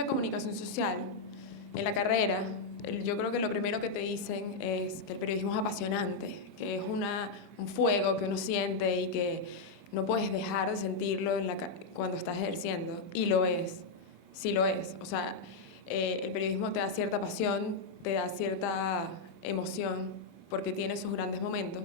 estudié comunicación social, en la carrera, yo creo que lo primero que te dicen es que el periodismo es apasionante, que es un fuego que uno siente y que no puedes dejar de sentirlo cuando estás ejerciendo. Y lo es, sí lo es. O sea, el periodismo te da cierta pasión, te da cierta emoción, porque tiene sus grandes momentos.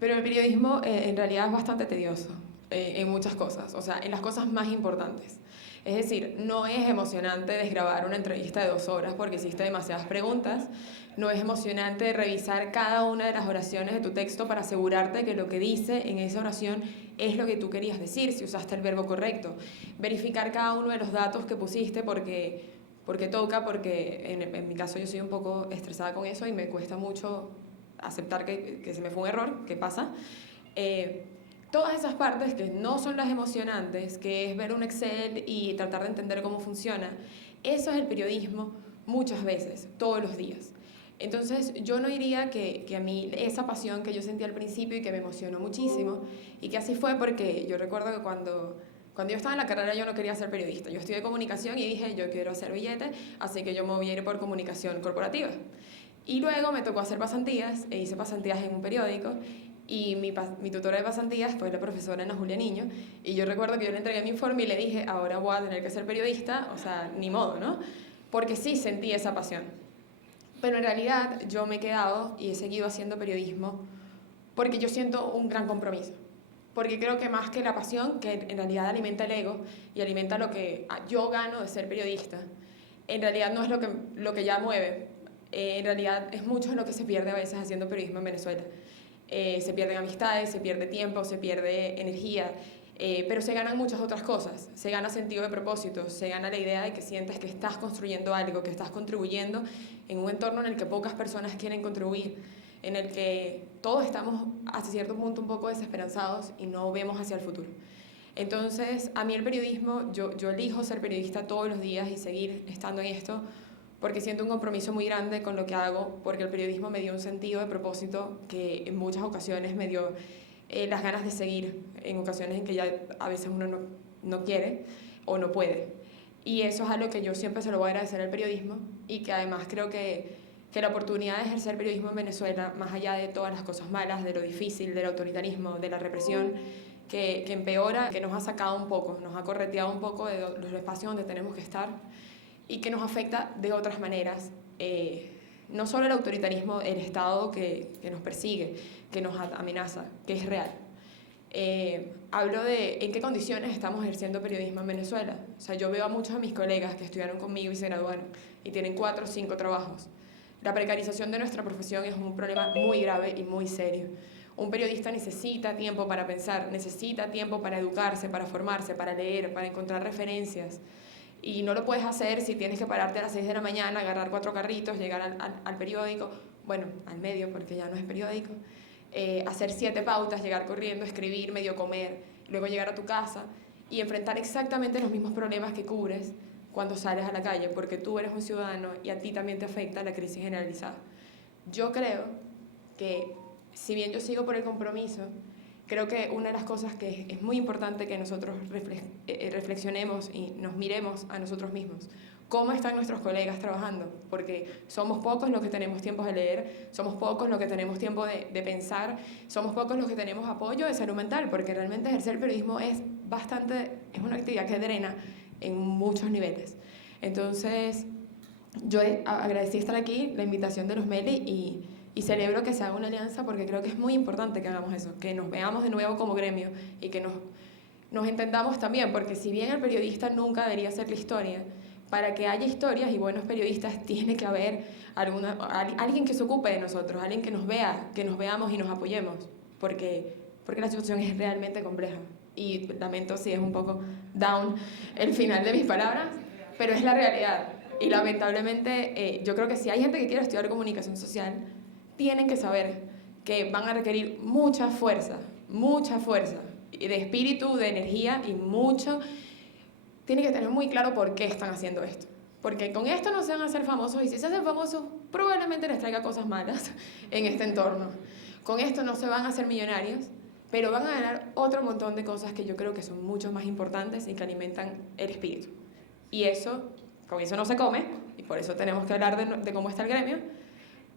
Pero el periodismo en realidad es bastante tedioso en muchas cosas, o sea, en las cosas más importantes. Es decir, no es emocionante desgrabar una entrevista de 2 horas porque hiciste demasiadas preguntas, no es emocionante revisar cada una de las oraciones de tu texto para asegurarte que lo que dice en esa oración es lo que tú querías decir, si usaste el verbo correcto, verificar cada uno de los datos que pusiste porque toca, porque en mi caso yo soy un poco estresada con eso y me cuesta mucho aceptar que se me fue un error, que pasa. Todas esas partes que no son las emocionantes, que es ver un Excel y tratar de entender cómo funciona, eso es el periodismo muchas veces, todos los días. Entonces yo no diría que a mí esa pasión que yo sentí al principio y que me emocionó muchísimo, y que así fue porque yo recuerdo que cuando yo estaba en la carrera yo no quería ser periodista, yo estudié comunicación y dije yo quiero hacer billetes, así que yo me voy a ir por comunicación corporativa. Y luego me tocó hacer pasantías, e hice pasantías en un periódico, y mi tutora de pasantías fue la profesora Ana Julia Niño, y yo recuerdo que yo le entregué mi informe y le dije, ahora voy a tener que ser periodista, o sea, ni modo, ¿no? Porque sí sentí esa pasión. Pero en realidad yo me he quedado y he seguido haciendo periodismo porque yo siento un gran compromiso. Porque creo que más que la pasión, que en realidad alimenta el ego y alimenta lo que yo gano de ser periodista, en realidad no es lo que ya mueve. En realidad es mucho lo que se pierde a veces haciendo periodismo en Venezuela. Se pierden amistades, se pierde tiempo, se pierde energía, pero se ganan muchas otras cosas. Se gana sentido de propósito, se gana la idea de que sientes que estás construyendo algo, que estás contribuyendo en un entorno en el que pocas personas quieren contribuir, en el que todos estamos hasta cierto punto un poco desesperanzados y no vemos hacia el futuro. Entonces, a mí el periodismo, yo elijo ser periodista todos los días y seguir estando en esto porque siento un compromiso muy grande con lo que hago, porque el periodismo me dio un sentido de propósito que en muchas ocasiones me dio las ganas de seguir, en ocasiones en que ya a veces uno no quiere o no puede. Y eso es algo que yo siempre se lo voy a agradecer al periodismo y que además creo que la oportunidad de ejercer periodismo en Venezuela, más allá de todas las cosas malas, de lo difícil, del autoritarismo, de la represión, que empeora, que nos ha sacado un poco, nos ha correteado un poco de los espacios donde tenemos que estar, y que nos afecta de otras maneras. No solo el autoritarismo, el Estado que nos persigue, que nos amenaza, que es real. Hablo de en qué condiciones estamos ejerciendo periodismo en Venezuela. O sea, yo veo a muchos de mis colegas que estudiaron conmigo y se graduaron y tienen 4 o 5 trabajos. La precarización de nuestra profesión es un problema muy grave y muy serio. Un periodista necesita tiempo para pensar, necesita tiempo para educarse, para formarse, para leer, para encontrar referencias. Y no lo puedes hacer si tienes que pararte a las 6 de la mañana, agarrar 4 carritos, llegar al periódico, bueno, al medio porque ya no es periódico, hacer 7 pautas, llegar corriendo, escribir, medio comer, luego llegar a tu casa y enfrentar exactamente los mismos problemas que cubres cuando sales a la calle, porque tú eres un ciudadano y a ti también te afecta la crisis generalizada. Yo creo que, si bien yo sigo por el compromiso, creo que una de las cosas que es muy importante que nosotros reflexionemos y nos miremos a nosotros mismos. ¿Cómo están nuestros colegas trabajando? Porque somos pocos los que tenemos tiempo de leer, somos pocos los que tenemos tiempo de pensar, somos pocos los que tenemos apoyo de salud mental, porque realmente ejercer el periodismo es una actividad que drena en muchos niveles. Entonces, yo agradecí estar aquí, la invitación de los Meli, y celebro que se haga una alianza porque creo que es muy importante que hagamos eso, que nos veamos de nuevo como gremio y que nos entendamos también, porque si bien el periodista nunca debería ser la historia, para que haya historias y buenos periodistas tiene que haber alguien que se ocupe de nosotros, alguien que nos vea, que nos veamos y nos apoyemos, porque la situación es realmente compleja. Y lamento si es un poco down el final de mis palabras, pero es la realidad. Y lamentablemente yo creo que si hay gente que quiere estudiar comunicación social, tienen que saber que van a requerir mucha fuerza de espíritu, de energía y mucho. Tienen que tener muy claro por qué están haciendo esto. Porque con esto no se van a hacer famosos, y si se hacen famosos, probablemente les traiga cosas malas en este entorno. Con esto no se van a hacer millonarios, pero van a ganar otro montón de cosas que yo creo que son mucho más importantes y que alimentan el espíritu. Y eso con eso no se come, y por eso tenemos que hablar de cómo está el gremio,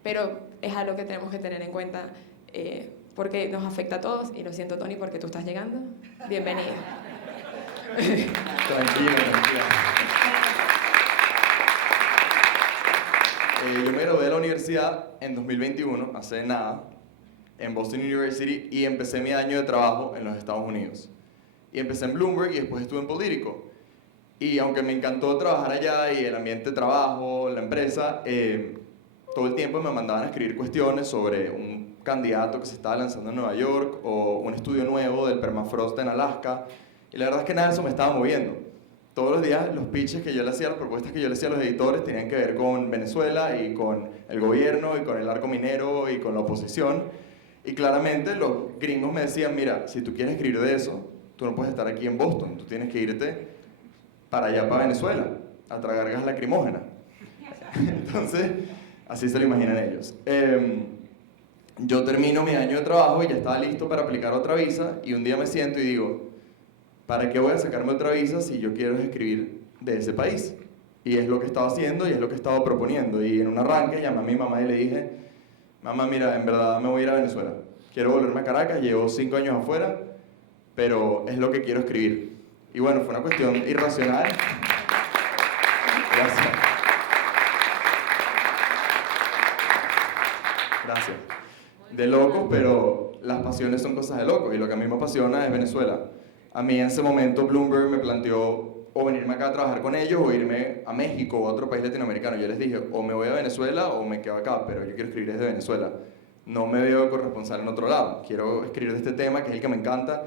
pero es algo que tenemos que tener en cuenta porque nos afecta a todos, y lo siento, Tony, porque tú estás llegando. Bienvenido. Tranquilo, tranquilo. Yo me gradué de la universidad en 2021, hace nada, en Boston University, y empecé mi año de trabajo en los Estados Unidos. Y empecé en Bloomberg y después estuve en Político. Y aunque me encantó trabajar allá y el ambiente de trabajo, la empresa, todo el tiempo me mandaban a escribir cuestiones sobre un candidato que se estaba lanzando en Nueva York o un estudio nuevo del permafrost en Alaska. Y la verdad es que nada de eso me estaba moviendo. Todos los días los pitches que yo le hacía, las propuestas que yo le hacía a los editores tenían que ver con Venezuela y con el gobierno y con el arco minero y con la oposición. Y claramente los gringos me decían, mira, si tú quieres escribir de eso, tú no puedes estar aquí en Boston, tú tienes que irte para allá, para Venezuela, a tragar gas lacrimógena. Entonces, así se lo imaginan ellos. Yo termino mi año de trabajo y ya estaba listo para aplicar otra visa, y un día me siento y digo, ¿para qué voy a sacarme otra visa si yo quiero escribir de ese país? Y es lo que estaba haciendo y es lo que estaba proponiendo. Y en un arranque llamé a mi mamá y le dije, mamá, mira, en verdad me voy a ir a Venezuela. Quiero volverme a Caracas, llevo 5 años afuera, pero es lo que quiero escribir. Y bueno, fue una cuestión irracional. Gracias. Gracias. De locos, pero las pasiones son cosas de locos, y lo que a mí me apasiona es Venezuela. A mí en ese momento Bloomberg me planteó o venirme acá a trabajar con ellos o irme a México o a otro país latinoamericano. Yo les dije, o me voy a Venezuela o me quedo acá, pero yo quiero escribir desde Venezuela. No me veo corresponsal en otro lado. Quiero escribir de este tema, que es el que me encanta.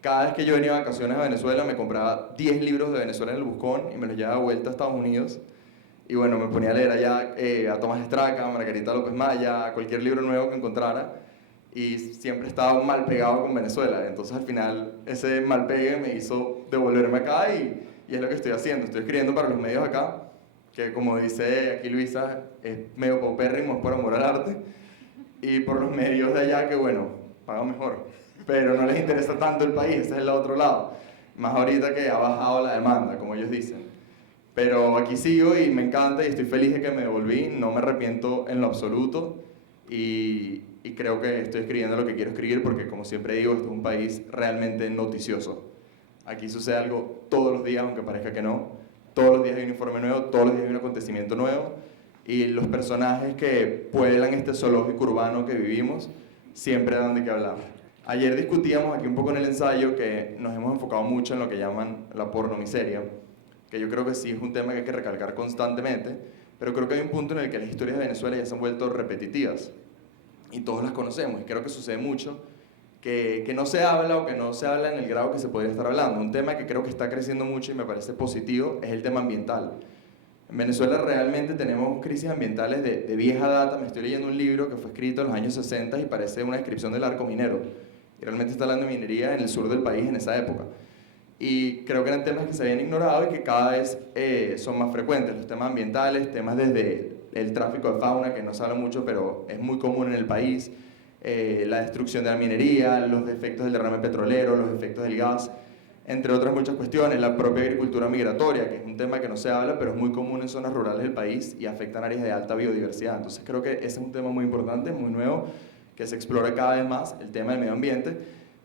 Cada vez que yo venía de vacaciones a Venezuela, me compraba 10 libros de Venezuela en el Buscón y me los llevaba de vuelta a Estados Unidos. Y bueno, me ponía a leer allá a Tomás Estraca, a Margarita López Maya, cualquier libro nuevo que encontrara. Y siempre estaba mal pegado con Venezuela. Entonces al final ese mal pegue me hizo devolverme acá, y es lo que estoy haciendo. Estoy escribiendo para los medios acá, que como dice aquí Luisa, es medio paupérrimo, es por amor al arte. Y por los medios de allá, que bueno, pagan mejor, pero no les interesa tanto el país, ese es el otro lado. Más ahorita que ha bajado la demanda, como ellos dicen. Pero aquí sigo y me encanta y estoy feliz de que me devolví, no me arrepiento en lo absoluto, y creo que estoy escribiendo lo que quiero escribir porque, como siempre digo, esto es un país realmente noticioso. Aquí sucede algo todos los días, aunque parezca que no. Todos los días hay un informe nuevo, todos los días hay un acontecimiento nuevo, y los personajes que pueblan este zoológico urbano que vivimos siempre dan de qué hablar. Ayer discutíamos aquí un poco en el ensayo que nos hemos enfocado mucho en lo que llaman la pornomiseria, que yo creo que sí es un tema que hay que recalcar constantemente, pero creo que hay un punto en el que las historias de Venezuela ya se han vuelto repetitivas y todos las conocemos, y creo que sucede mucho que no se habla, o que no se habla en el grado que se podría estar hablando. Un tema que creo que está creciendo mucho y me parece positivo es el tema ambiental. En Venezuela realmente tenemos crisis ambientales de vieja data. Me estoy leyendo un libro que fue escrito en los años 60 y parece una descripción del arco minero, y realmente está hablando de minería en el sur del país en esa época. Y creo que eran temas que se habían ignorado y que cada vez son más frecuentes. Los temas ambientales, temas desde el tráfico de fauna, que no se habla mucho, pero es muy común en el país, la destrucción de la minería, los efectos del derrame petrolero, los efectos del gas, entre otras muchas cuestiones, la propia agricultura migratoria, que es un tema que no se habla, pero es muy común en zonas rurales del país y afecta en áreas de alta biodiversidad. Entonces creo que ese es un tema muy importante, muy nuevo, que se explora cada vez más, el tema del medio ambiente.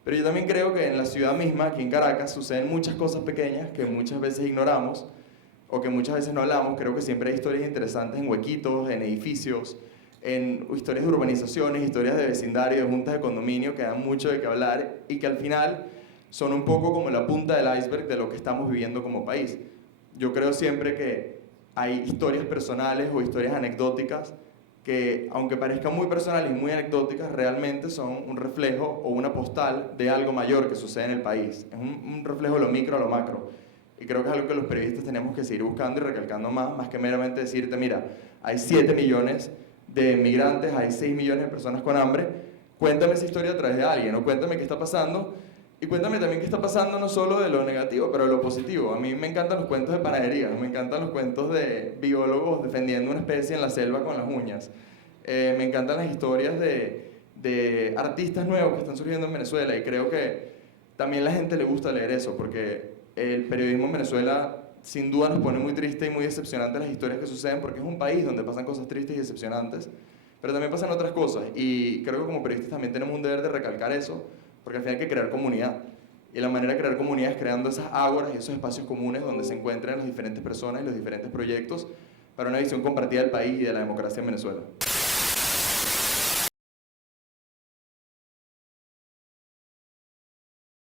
Pero yo también creo que en la ciudad misma, aquí en Caracas, suceden muchas cosas pequeñas que muchas veces ignoramos o que muchas veces no hablamos. Creo que siempre hay historias interesantes en huequitos, en edificios, en historias de urbanizaciones, historias de vecindario, de juntas de condominio, que dan mucho de qué hablar y que al final son un poco como la punta del iceberg de lo que estamos viviendo como país. Yo creo siempre que hay historias personales o historias anecdóticas que, aunque parezcan muy personales y muy anecdóticas, realmente son un reflejo o una postal de algo mayor que sucede en el país. Es un reflejo de lo micro a lo macro. Y creo que es algo que los periodistas tenemos que seguir buscando y recalcando más que meramente decirte, mira, hay 7 millones de migrantes, hay 6 millones de personas con hambre, cuéntame esa historia a través de alguien, o cuéntame qué está pasando, y cuéntame también qué está pasando no solo de lo negativo, pero de lo positivo. A mí me encantan los cuentos de panadería, me encantan los cuentos de biólogos defendiendo una especie en la selva con las uñas. Me encantan las historias de artistas nuevos que están surgiendo en Venezuela, y creo que también a la gente le gusta leer eso, porque el periodismo en Venezuela sin duda nos pone muy triste y muy decepcionante las historias que suceden, porque es un país donde pasan cosas tristes y decepcionantes, pero también pasan otras cosas, y creo que como periodistas también tenemos un deber de recalcar eso, porque al final hay que crear comunidad, y la manera de crear comunidad es creando esas ágoras y esos espacios comunes donde se encuentran las diferentes personas y los diferentes proyectos para una visión compartida del país y de la democracia en Venezuela.